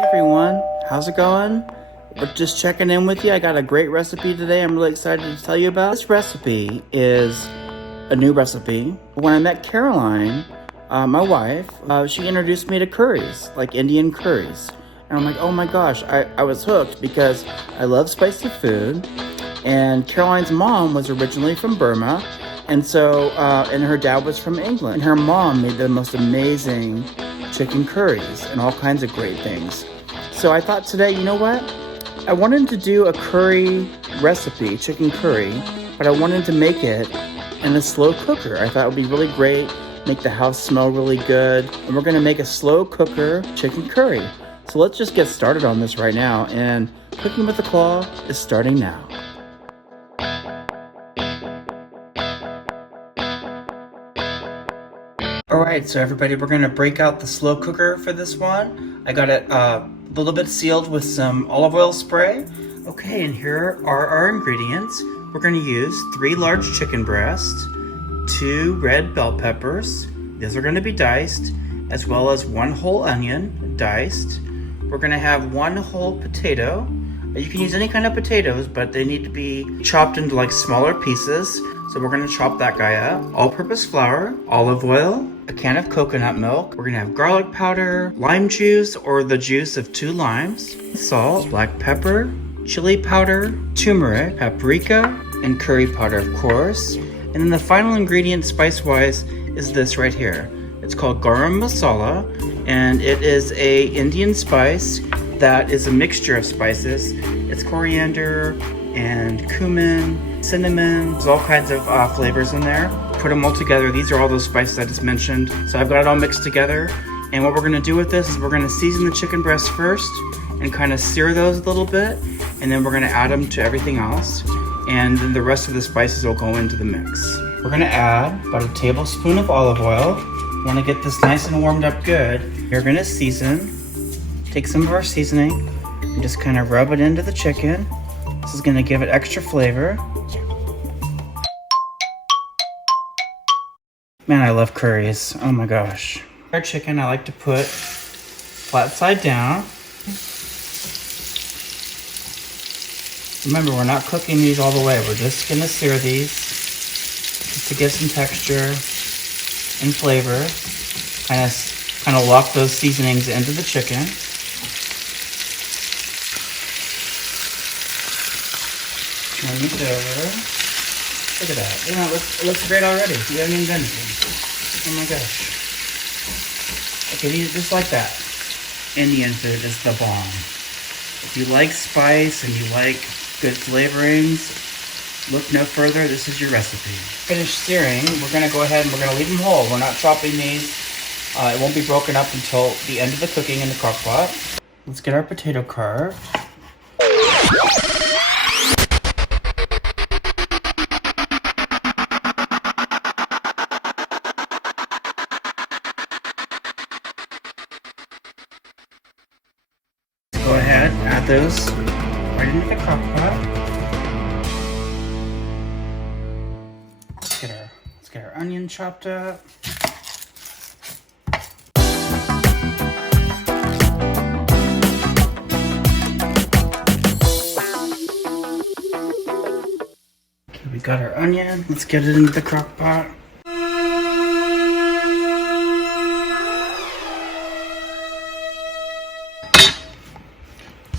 Hey everyone, how's it going? We're just checking in with you. I got a great recipe today I'm really excited to tell you about. This recipe is a new recipe. When I met Caroline, my wife, she introduced me to curries, like Indian curries. And I'm like, oh my gosh, I was hooked because I love spicy food. And Caroline's mom was originally from Burma. And so, and her dad was from England. And her mom made the most amazing chicken curries and all kinds of great things. So I thought today, you know what? I wanted to do a curry recipe, chicken curry, but I wanted to make it in a slow cooker. I thought it would be really great, make the house smell really good. And we're gonna make a slow cooker chicken curry. So let's just get started on this right now. And Cooking with the Claw is starting now. Alright, so everybody, we're going to break out the slow cooker for this one. I got it a little bit sealed with some olive oil spray. Okay, and here are our ingredients. We're going to use 3 large chicken breasts, 2 red bell peppers. These are going to be diced, as well as 1 whole onion, diced. We're going to have 1 whole potato. You can use any kind of potatoes, but they need to be chopped into like smaller pieces. So we're gonna chop that guy up. All-purpose flour, olive oil, a can of coconut milk. We're gonna have garlic powder, lime juice or the juice of 2 limes, salt, black pepper, chili powder, turmeric, paprika, and curry powder, of course. And then the final ingredient spice-wise is this right here. It's called garam masala, and it is a Indian spice that is a mixture of spices. It's coriander and cumin, cinnamon. There's all kinds of flavors in there. Put them all together. These are all those spices I just mentioned. So I've got it all mixed together. And what we're gonna do with this is we're gonna season the chicken breasts first and kind of sear those a little bit. And then we're gonna add them to everything else. And then the rest of the spices will go into the mix. We're gonna add about a tablespoon of olive oil. Wanna get this nice and warmed up good. You're gonna season. Take some of our seasoning and just kind of rub it into the chicken. This is gonna give it extra flavor. Man, I love curries. Oh my gosh. Our chicken I like to put flat side down. Remember, we're not cooking these all the way. We're just gonna sear these just to get some texture and flavor. Kind of lock those seasonings into the chicken. Turn this over. Look at that. You know, it looks great already. We haven't even done anything. Oh my gosh. Okay, just like that. Indian food is the bomb. If you like spice and you like good flavorings, look no further. This is your recipe. Finished searing. We're going to go ahead and we're going to leave them whole. We're not chopping these. It won't be broken up until the end of the cooking in the crock pot. Let's get our potato carved. Go ahead, add those right into the crock pot. Let's get our onion chopped up. Okay, we got our onion. Let's get it into the crock pot.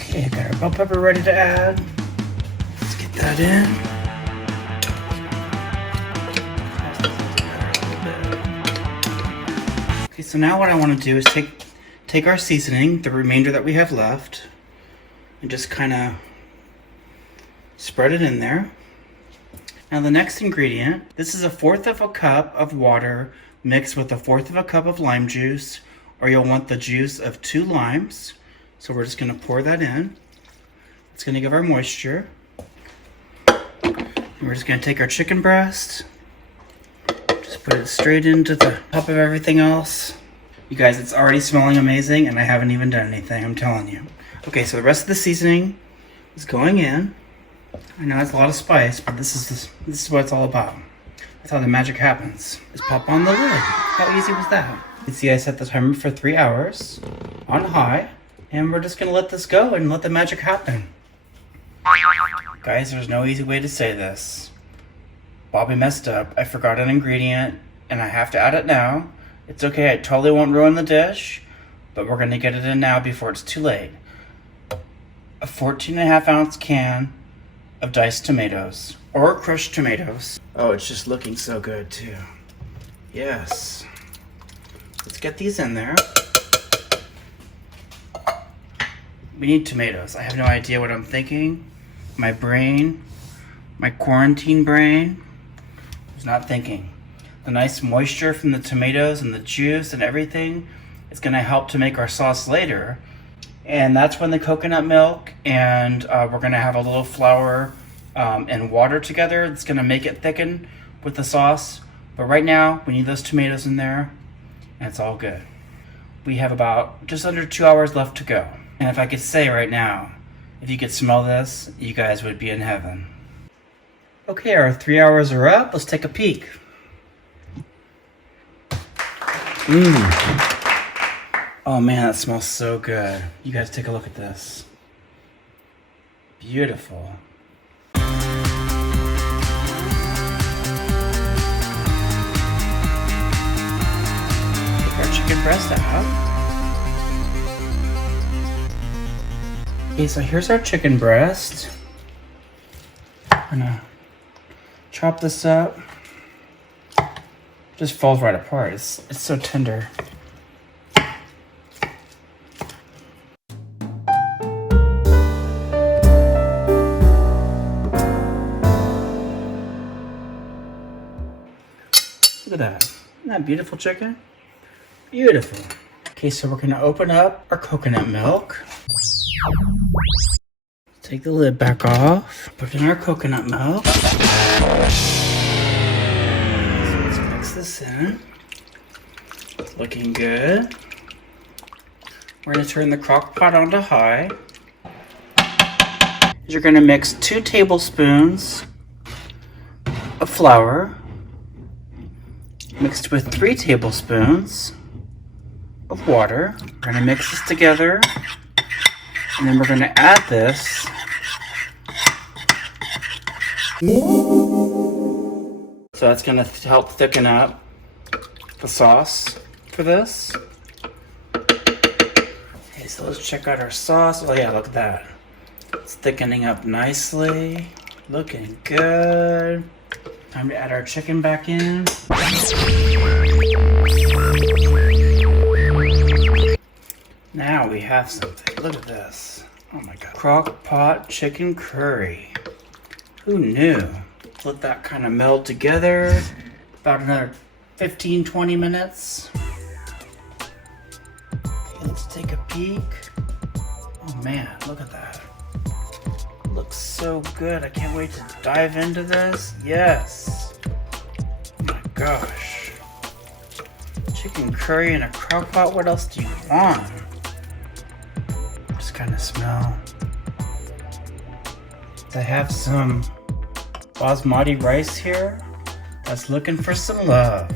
Okay, got our bell pepper ready to add. Let's get that in. Okay, so now what I want to do is take our seasoning, the remainder that we have left, and just kind of spread it in there. Now the next ingredient, this is 1/4 of a cup of water mixed with 1/4 of a cup of lime juice, or you'll want the juice of 2 limes. So we're just going to pour that in. It's going to give our moisture. And we're just going to take our chicken breast, just put it straight into the top of everything else. You guys, it's already smelling amazing and I haven't even done anything, I'm telling you. Okay, so the rest of the seasoning is going in. I know it's a lot of spice, but this is what it's all about. That's how the magic happens. Just pop on the lid. How easy was that? You can see I set the timer for 3 hours on high. And we're just gonna let this go and let the magic happen. Guys, there's no easy way to say this. Bobby messed up. I forgot an ingredient and I have to add it now. It's okay, I totally won't ruin the dish, but we're gonna get it in now before it's too late. A 14.5-ounce can of diced tomatoes or crushed tomatoes. Oh, it's just looking so good too. Yes. Let's get these in there. We need tomatoes. I have no idea what I'm thinking. My brain, my quarantine brain, is not thinking. The nice moisture from the tomatoes and the juice and everything is gonna help to make our sauce later. And that's when the coconut milk and we're gonna have a little flour and water together. It's gonna make it thicken with the sauce. But right now, we need those tomatoes in there and it's all good. We have about just under 2 hours left to go. And if I could say right now, if you could smell this, you guys would be in heaven. Okay, our 3 hours are up. Let's take a peek. Oh man, that smells so good. You guys take a look at this. Beautiful. Take our chicken breast out. Okay, so here's our chicken breast. I'm gonna chop this up. Just falls right apart. It's so tender. Look at that. Isn't that beautiful chicken? Beautiful. Okay, so we're gonna open up our coconut milk. Take the lid back off. Put in our coconut milk. So let's mix this in. It's looking good. We're gonna turn the crock pot on to high. You're gonna mix 2 tablespoons of flour mixed with 3 tablespoons of water. We're gonna mix this together. And then we're gonna add this. So that's gonna help thicken up the sauce for this. Okay, so let's check out our sauce. Oh yeah, look at that. It's thickening up nicely. Looking good. Time to add our chicken back in. Now we have something. Look at this. Oh my god. Crock Pot chicken curry. Who knew? Let that kind of meld together. About another 15-20 minutes. Okay, let's take a peek. Oh man, look at that. Looks so good. I can't wait to dive into this. Yes. Oh my gosh. Chicken curry in a crock pot. What else do you want? Just kind of smell. I have some basmati rice here that's looking for some love.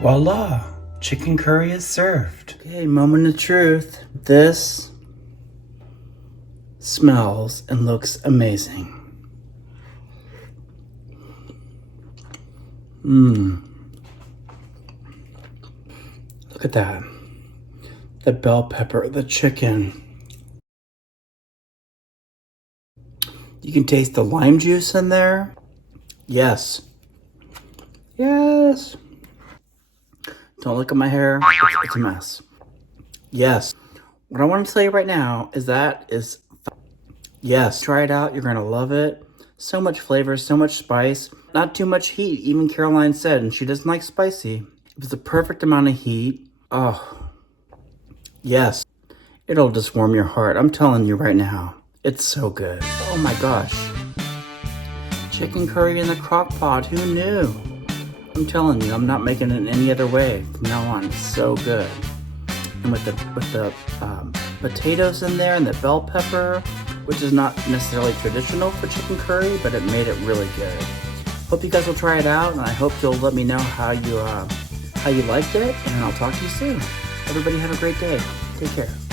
Voila! Chicken curry is served. Okay, moment of truth. This smells and looks amazing. Look at that. The bell pepper, the chicken. You can taste the lime juice in there. Yes. Yes. Don't look at my hair. It's a mess. Yes. What I want to tell you right now is yes. Try it out. You're going to love it. So much flavor, so much spice. Not too much heat, even Caroline said, and she doesn't like spicy. It was the perfect amount of heat. Oh, yes. It'll just warm your heart. I'm telling you right now. It's so good. Oh my gosh. Chicken curry in the crock pot. Who knew? I'm telling you, I'm not making it any other way from now on. It's so good. And with the potatoes in there and the bell pepper, which is not necessarily traditional for chicken curry, but it made it really good. Hope you guys will try it out, and I hope you'll let me know how you how you liked it, and I'll talk to you soon. Everybody have a great day. Take care.